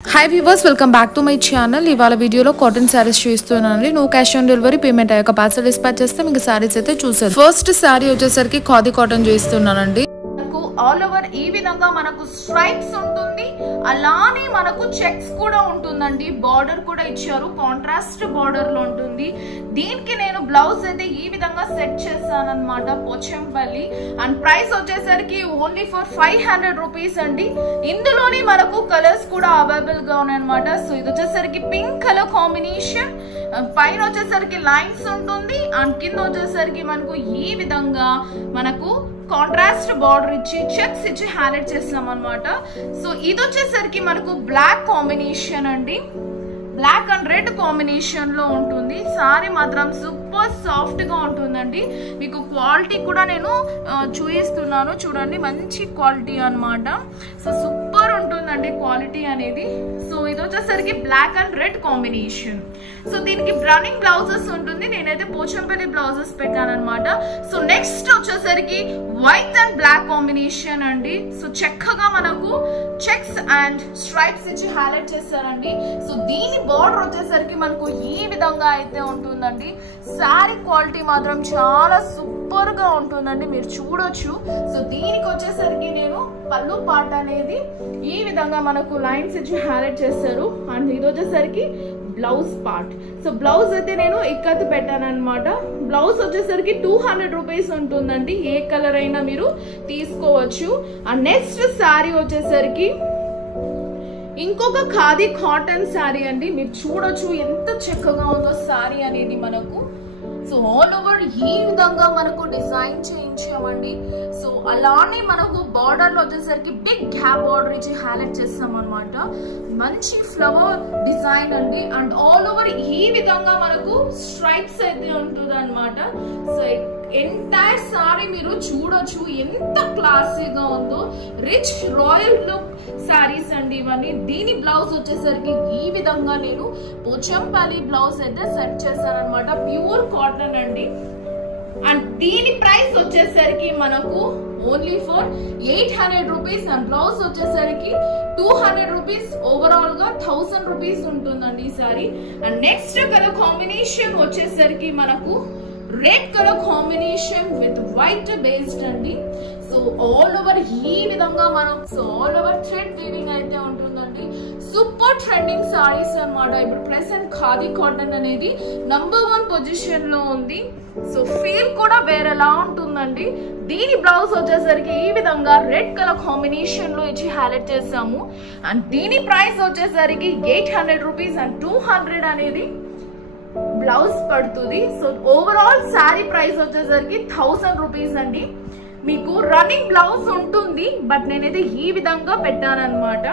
Hi viewers, welcome back to my channel. ఇవాళ వీడియోలో cotton saris చూస్తున్నానండి. No cash on delivery, payment అయ్యాక parcel dispatch చేస్తే మీకు సారీస్ అయితే చూసారు. ఫస్ట్ సారీ వచ్చేసరికి ఖాదీ కాటన్ చూస్తున్నానండి. ఆల్ ఓవర్ ఈ విధంగా మనకు స్ట్రైప్స్ ఉంటుంది, అలానే మనకు చెక్స్ కూడా ఉంటుందండి. బార్డర్ కూడా ఇచ్చారు, కాంట్రాస్ట్ బార్డర్ లో ఉంటుంది. దీనికి నేను బ్లౌజ్ అయితే ఈ విధంగా సెట్ చేస్తాను అనమాట, పోచంపల్లి. అండ్ ప్రైస్ వచ్చేసరికి ఓన్లీ ఫర్ 500 రూపీస్ అండి. ఇందులోనే మనకు కలర్స్ కూడా అవైలబుల్ గా ఉన్నాయన్నమాట. సో ఇది వచ్చేసరికి పింక్ కలర్ కాంబినేషన్, పైన వచ్చేసరికి లైన్స్ ఉంటుంది అండ్ కింద వచ్చేసరికి మనకు ఈ విధంగా మనకు కాంట్రాస్ట్ బార్డర్ ఇచ్చి చెక్స్ ఇచ్చి హైలైట్ చేస్తాం అనమాట. సో ఇది వచ్చేసరికి మనకు బ్లాక్ కాంబినేషన్ అండి, బ్లాక్ అండ్ రెడ్ కాంబినేషన్ లో ఉంటుంది. సారీ మాత్రం సూపర్ సాఫ్ట్ గా ఉంటుందండి. మీకు క్వాలిటీ కూడా నేను చూపిస్తున్నాను చూడండి, మంచి క్వాలిటీ అన్నమాట. సో సూపర్ ఉంటుందండి క్వాలిటీ అనేది. సో ఇది వచ్చేసరికి black and red combination. So దీనికి రన్నింగ్ బ్లౌజెస్ ఉంటుంది, నేనైతే పోచంపల్లి బ్లౌజెస్ పెట్టాను అనమాట. సో నెక్స్ట్ వచ్చేసరికి వైట్ అండ్ బ్లాక్ కాంబినేషన్ అండి. సో చక్కగా మనకు చెక్స్ అండ్ స్ట్రైప్స్ ఇచ్చి హైలైట్ చేస్తారండి. సో దీని బార్డర్ వచ్చేసరికి మనకు ఈ విధంగా అయితే ఉంటుందండి. సారీ క్వాలిటీ మాత్రం చాలా సూపర్ గా ఉంటుందండి, మీరు చూడొచ్చు. సో దీనికి వచ్చేసరికి నేను పళ్ళు పార్ట్ అనేది ఈ విధంగా మనకు లైన్స్ ఇచ్చి హైలైట్ చేస్తారు. అండ్ ఇది వచ్చేసరికి బ్లౌజ్ పార్ట్. సో బ్లౌజ్ అయితే నేను ఇక్కత్ పెట్టాను అనమాట. బ్లౌజ్ వచ్చేసరికి 200 రూపీస్ ఉంటుందండి, ఏ కలర్ అయినా మీరు తీసుకోవచ్చు. అండ్ నెక్స్ట్ శారీ వచ్చేసరికి ఇంకొక ఖాదీ కాటన్ శారీ అండి, మీరు చూడొచ్చు ఎంత చక్కగా ఉందో శారీ అనేది మనకు. సో ఆల్ ఓవర్ ఈ విధంగా మనకు డిజైన్ చేయించామండి. సో అలానే మనకు బార్డర్ లో వచ్చేసరికి బిగ్ గ్యాప్ బార్డర్ ఇచ్చి హైలైట్ చేస్తాం అనమాట. మంచి ఫ్లవర్ డిజైన్ అండి. అండ్ ఆల్ ఓవర్ ఈ విధంగా మనకు స్ట్రైప్స్ అయితే ఉంటుంది అనమాట. సో ఎంటైర్ సారీ మీరు చూడొచ్చు ఎంత క్లాసీగా ఉందో. రిచ్ రాయల్ లుక్ సారీస్ అండి ఇవన్నీ. దీని బ్లౌజ్ వచ్చేసరికి ఈ విధంగా నేను పోచంపల్లి బ్లౌజ్ అయితే సెట్ చేశాను అనమాట, ప్యూర్ కాటన్ అండి. అండ్ దీని ప్రైస్ వచ్చేసరికి మనకు only for 800 rupees. And blouse వచ్చేసరికి 200 రూపీస్. ఓవరాల్ గా 1000 రూపీస్ ఉంటుందండి ఈ sorry. And next colour combination వచ్చేసరికి మనకు red colour combination with white based అండి. సో ఆల్ ఓవర్ ఈ విధంగా మనం ఆల్ ఓవర్ థ్రెడ్ వీవింగ్ అయితే ఉంటుందండి. సూపర్ ట్రెండింగ్ సారీస్ అన్నమాట. ఇప్పుడు ప్రెసెంట్ ఖాదీ కాటన్ అనేది నంబర్ 1 పొజిషన్ లో ఉంది. సో ఫీల్ కూడా వేరేలా ఉంటుందండి. దీని బ్లౌజ్ వచ్చేసరికి ఈ విధంగా రెడ్ కలర్ కాంబినేషన్ లో ఇచ్చి హైలైట్ చేసాము. అండ్ దీని ప్రైస్ వచ్చేసరికి 800 రూపీస్ అండ్ 200 అనేది బ్లౌజ్ పడుతుంది. సో ఓవరాల్ శారీ ప్రైస్ వచ్చేసరికి 1000 రూపీస్ అండి. మీకు రన్నింగ్ బ్లౌజ్ ఉంటుంది, బట్ నేనైతే ఈ విధంగా పెట్టాను అనమాట.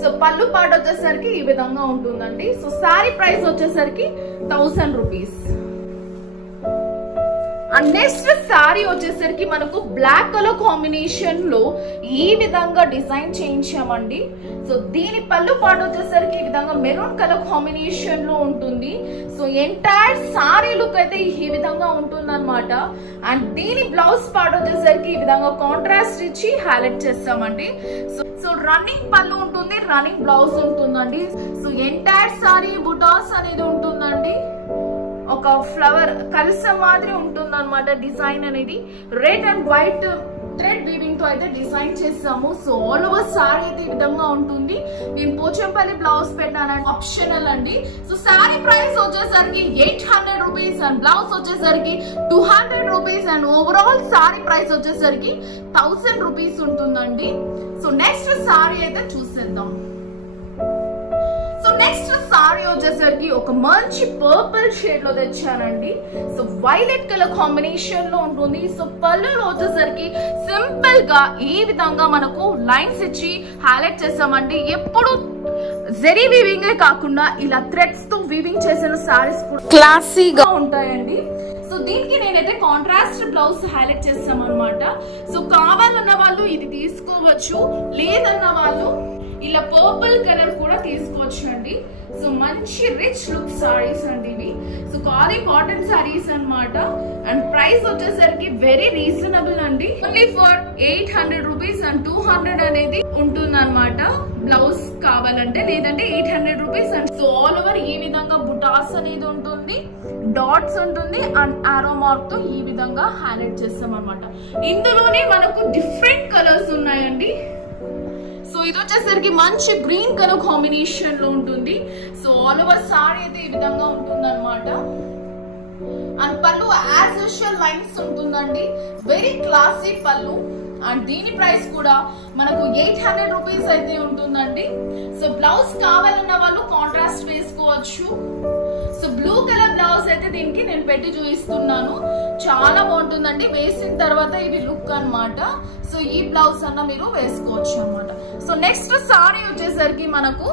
సో పళ్ళు పాట వచ్చేసరికి ఈ విధంగా ఉంటుందండి. సో శారీ ప్రైస్ వచ్చేసరికి 1000 రూపీస్. అండ్ నెక్స్ట్ శారీ వచ్చేసరికి మనకు బ్లాక్ కలర్ కాంబినేషన్ లో ఈ విధంగా డిజైన్ చేయించామండి. సో దీని పళ్ళు పాట వచ్చేసరికి ఈ విధంగా మెరూన్ కలర్ కాంబినేషన్ లో ఉంటుంది. సో ఎంటైర్ సారీ లుక్ అయితే ఈ విధంగా ఉంటుంది అనమాట. అండ్ దీని బ్లౌజ్ పాట వచ్చేసరికి ఈ విధంగా కాంట్రాస్ట్ ఇచ్చి హైలైట్ చేస్తామండి. సో రన్నింగ్ పళ్ళు ఉంటుంది, రన్నింగ్ బ్లౌజ్ ఉంటుందండి. సో ఎంటైర్ సారీ బుటాస్ అనేది ఉంటుందండి. ఒక ఫ్లవర్ కలిసే మాదిరి ఉంటుంది అనమాట డిజైన్ అనేది. Red and white thread weaving తో అయితే డిజైన్ చేస్తాము. సో ఆల్ ఓవర్ సారీ అయితే ఈ విధంగా ఉంటుంది. నేను పోచంపల్లి బ్లౌజ్ పెట్టానండి, ఆప్షనల్ అండి. సో సారీ ప్రైస్ వచ్చేసరికి 800 రూపీస్ అండ్ బ్లౌజ్ వచ్చేసరికి 200 rupees. And overall sorry price వచ్చేసరికి 1000 రూపీస్ ఉంటుందండి. సో నెక్స్ట్ సారీ అయితే చూసేద్దాం. సో నెక్స్ట్ సారీ వచ్చేసరికి ఒక మంచి పర్పుల్ షేడ్ లో తెచ్చానండి. సో వైలెట్ కలర్ కాంబినేషన్ లో ఉంటుంది. సో పళ్ళులో వచ్చేసరికి సింపుల్ గా ఈ విధంగా మనకు లైన్స్ ఇచ్చి హైలైట్ చేసామండి. ఎప్పుడు జెరీ వీవింగ్ కాకుండా ఇలా థ్రెడ్స్ తో వీవింగ్ చేసిన సారీస్ కూడా క్లాసీగా ఉంటాయండి. సో దీనికి నేనైతే కాంట్రాస్ట్ బ్లౌజ్ హైలైట్ చేస్తాం అనమాట. సో కావాలన్న వాళ్ళు ఇది తీసుకోవచ్చు, లేదన్న వాళ్ళు ఇలా పర్పుల్ కలర్ కూడా తీసుకోవచ్చు అండి. సో మంచి రిచ్ లుక్ సారీస్ అండి ఇవి. సో ఖాదీ కాటన్ సారీస్ అన్నమాట. అండ్ ప్రైస్ వచ్చేసరికి వెరీ రీజనబుల్ అండి, ఓన్లీ ఫర్ 800 రూపీస్ అండ్ 200 అనేది ఉంటుంది అనమాట బ్లౌజ్ కావాలంటే, లేదంటే 800 రూపీస్. సో ఆల్ ఓవర్ ఈ విధంగా బుటాస్ అనేది ఉంటుంది, డాట్స్ ఉంటుంది అండ్ ఆరో మార్క్ తో ఈ విధంగా హైలైట్ చేస్తాం అనమాట. ఇందులోనే మనకు డిఫరెంట్ కలర్స్ ఉన్నాయండి. సో ఇది వచ్చేసరికి మంచి గ్రీన్ కలర్ కాంబినేషన్ లో ఉంటుంది. సో ఆల్ ఓవర్ సారీ అయితే ఈ విధంగా ఉంటుంది అనమాట. అండ్ పళ్ళు యాజ్ యూజువల్ లైన్స్ ఉంటుందండి, వెరీ క్లాసీ పళ్ళు. అండ్ దీని ప్రైస్ కూడా మనకు 800 రూపీస్ అయితే ఉంటుందండి. సో బ్లౌజ్ కావాలన్న వాళ్ళు కాంట్రాస్ట్ వేసుకోవచ్చు. సో బ్లూ కలర్ బ్లౌజ్ అయితే దీనికి నేను పెట్టి చూపిస్తున్నాను, చాలా బాగుంటుందండి. వేసిన తర్వాత ఇది లుక్ అన్నమాట. సో ఈ బ్లౌజ్ అన్న మీరు వేసుకోవచ్చు అన్నమాట. సో నెక్స్ట్ సారీ వచ్చేసరికి మనకు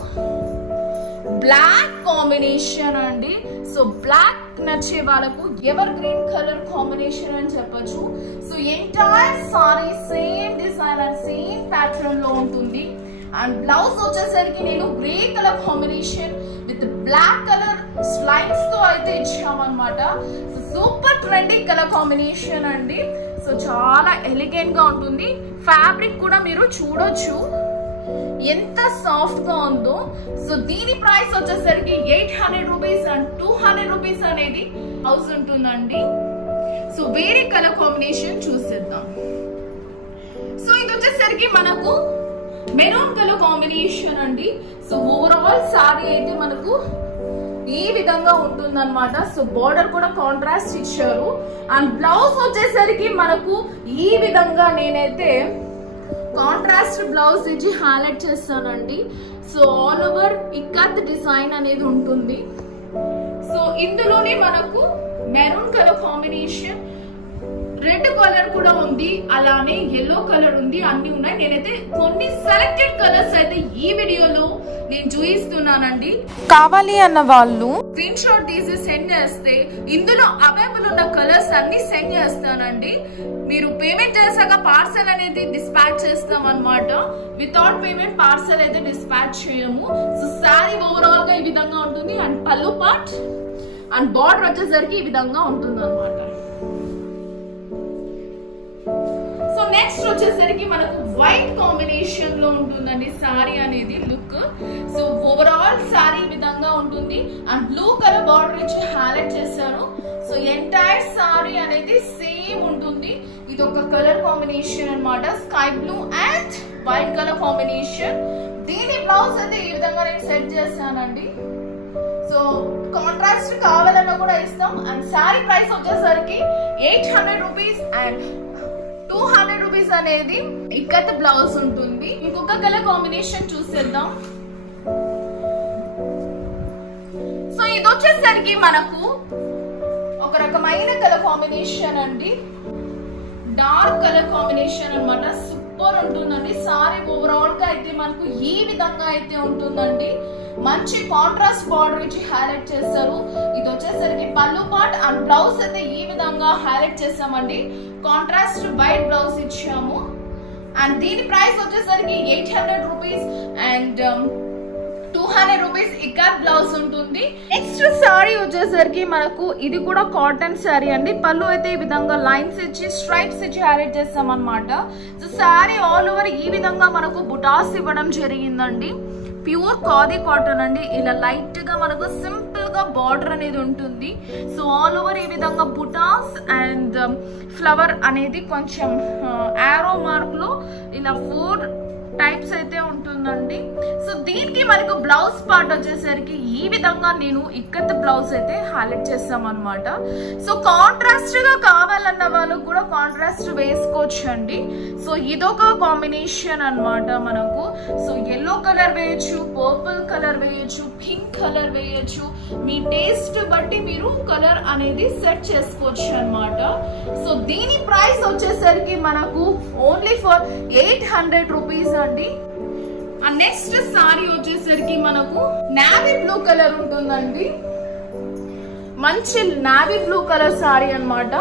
బ్లాక్ కాంబినేషన్ అండి. సో బ్లాక్ నచ్చే వాళ్ళకు ఎవర్ గ్రీన్ కలర్ కాంబినేషన్ అని చెప్పొచ్చు. So entire sari same design and same pattern లో ఉంటుంది. అండ్ బ్లౌజ్ వచ్చేసరికి నేను grey colour combination with black colour lines తో అయితే ఇచ్చామన్నమాట. So super trending colour combination అండి. సో చాలా ఎలిగెంట్ గా ఉంటుంది. ఫ్యాబ్రిక్ కూడా మీరు చూడొచ్చు ఎంత సాఫ్ట్ గా ఉందో. సో దీని ప్రైస్ వచ్చేసరికి 800 రూపీస్ అండ్ 200 రూపీస్ అనేది హౌస్ ఉంటుందండి. సో వేరే కలర్ కాంబినేషన్ చూసేద్దాం. సో ఇది వచ్చేసరికి మనకు మెరూన్ కలర్ కాంబినేషన్ అండి. సో ఓవరాల్ సారీ అయితే మనకు ఈ విధంగా ఉంటుంది అనమాట. సో బోర్డర్ కూడా కాంట్రాస్ట్ ఇచ్చారు. అండ్ బ్లౌజ్ వచ్చేసరికి మనకు ఈ విధంగా నేనైతే కాంట్రాస్ట్ బ్లౌజ్ ఇచ్చి హైలైట్ చేస్తానండి. So all over ikat design అనేది ఉంటుంది. సో ఇందులోనే మనకు maroon colour combination, red colour కూడా ఉంది, అలానే ఎల్లో కలర్ ఉంది, అన్ని ఉన్నాయి. నేనైతే కొన్ని సెలెక్టెడ్ కలర్స్ అయితే ఈ వీడియోలో నేను చూపిస్తున్నానండి. కావాలి అన్న వాళ్ళు స్క్రీన్ షాట్ తీసి సెండ్ చేస్తే ఇందులో అవైలబుల్ ఉన్న కలర్స్ అన్ని సెండ్ చేస్తానండి. మీరు పేమెంట్ చేశాక పార్సల్ అనేది డిస్పాచ్ చేస్తాం అనమాట. వితౌట్ పేమెంట్ పార్సల్ అయితే డిస్పాచ్ చేయము. సో సారీ ఓవరాల్ గా ఈ విధంగా ఉంటుంది. అండ్ పళ్ళు పార్ట్ అండ్ బార్డర్ వచ్చేసరికి ఈ విధంగా ఉంటుంది అనమాట. సో నెక్స్ట్ వచ్చేసరికి మనకు వైట్ కాంబినేషన్ లో ఉంటుందండి సారీ అనేది లుక్. సో ఓవరాల్ సారీ ఈ విధంగా ఉంటుంది. అండ్ బ్లూ కలర్ బార్డర్ ఇచ్చి హైలైట్ చేశారు. సో ఎంటైర్ సారీ అనేది సేమ్ ఉంటుంది. ఇది ఒక కలర్ కాంబినేషన్ అన్నమాట, sky blue and white colour combination. దీని బ్లౌజ్ అయితే ఈ విధంగా నేను సెట్ చేశానండి. సో కాంట్రాస్ట్ కావాలన్నా కూడా ఇస్తాం. అండ్ సారీ ప్రైస్ వచ్చేసరికి 800 రూపీస్ అండ్ 200 రూపీస్ అనేది ఇక్కత్ బ్లౌజ్ ఉంటుంది. ఇంకొక కలర్ కాంబినేషన్ చూసేద్దాం. సో ఇది వచ్చేసరికి మనకు ఒక రకమైన కలర్ కాంబినేషన్ అండి, డార్క్ కలర్ కాంబినేషన్ అన్నమాట. సూపర్ ఉంటుందండి. సారీ ఓవరాల్ గా అయితే మనకు ఈ విధంగా అయితే ఉంటుందండి. మంచి కాంట్రాస్ట్ బార్డర్ ఇచ్చి హైలైట్ చేస్తారు. ఇది వచ్చేసరికి పళ్ళు పార్ట్ అండ్ బ్లౌజ్ అయితే ఈ విధంగా హైలైట్ చేసామండి. కాంట్రాస్ట్ వైట్ బ్లౌజ్ ఇచ్చాము. అండ్ దీని ప్రైస్ వచ్చేసరికి 800 rupees and 200 rupees ikat blouse ఉంటుంది. నెక్స్ట్ సారీ వచ్చేసరికి మనకు ఇది కూడా కాటన్ సారీ అండి. పళ్ళు అయితే ఈ విధంగా లైన్స్ ఇచ్చి స్ట్రైప్స్ ఇచ్చి హైలైట్ చేస్తాం అనమాట. సో సారీ ఆల్ ఓవర్ ఈ విధంగా మనకు బుటాస్ ఇవ్వడం జరిగిందండి. ప్యూర్ ఖాదీ కాటన్ అండి. ఇలా లైట్ గా మనకు సింపుల్ గా బార్డర్ అనేది ఉంటుంది. సో ఆల్ ఓవర్ ఈ విధంగా బుటాస్ అండ్ ఫ్లవర్ అనేది కొంచెం ఆరో మార్క్ లో ఇలా 4 టైప్స్ అయితే ఉంటుందండి. సో దీనికి మనకు బ్లౌజ్ పార్ట్ వచ్చేసరికి ఈ విధంగా నేను ఇక్కత్ బ్లౌజ్ అయితే హైలైట్ చేస్తాం అనమాట. సో కాంట్రాస్ట్ గా కావాలన్న వాళ్ళు కూడా కాంట్రాస్ట్ వేసుకోవచ్చు అండి. సో ఇదొక కాంబినేషన్ అన్నమాట మనకు. సో ఎల్లో కలర్ వేయచ్చు, పర్పుల్ కలర్ వేయచ్చు, పింక్ కలర్ వేయచ్చు. మీ టేస్ట్ బట్టి మీరు కలర్ అనేది సెట్ చేసుకోవచ్చు అన్నమాట. సో దీని ప్రైస్ వచ్చేసరికి మనకు ఓన్లీ ఫర్ 800 రూపీస్ అండి. నెక్స్ట్ సారీ వచ్చేసరికి మనకు నావీ బ్లూ కలర్ ఉంటుందండి. మంచి నావీ బ్లూ కలర్ సారీ అన్నమాట.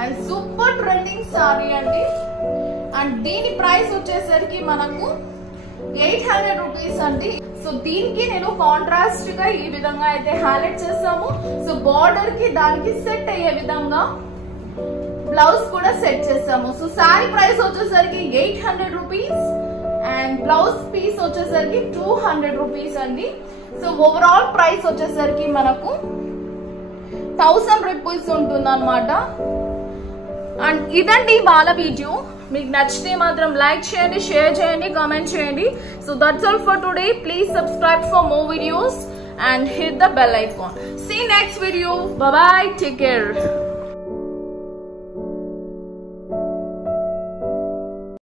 అండ్ సూపర్ ట్రెండింగ్ సారీ అండి. అండ్ దీని ప్రైస్ వచ్చేసరికి మనకు 800 రూపీస్ అండి. సో దీనికి నేను కాంట్రాస్ట్ గా ఈ విధంగా అయితే హైలైట్ చేస్తాము. సో బార్డర్ కి దానికి సెట్ అయ్యే విధంగా బ్లౌజ్ కూడా సెట్ చేస్తాము. సో సారీ ప్రైస్ వచ్చేసరికి 800 రూపీస్ అండ్ బ్లౌజ్ పీస్ వచ్చేసరికి 200 రూపీస్ అండి. సో ఓవరాల్ ప్రైస్ వచ్చేసరికి మనకు 1000 రూపీస్ ఉంటుంది అనమాట. అండ్ ఇదండి వాళ్ళ వీడియో. మీకు నచ్చితే మాత్రం లైక్ చేయండి, షేర్ చేయండి, కామెంట్ చేయండి. So that's all for today. Please subscribe for more videos and hit the bell icon. See you next video. Bye bye. Take care.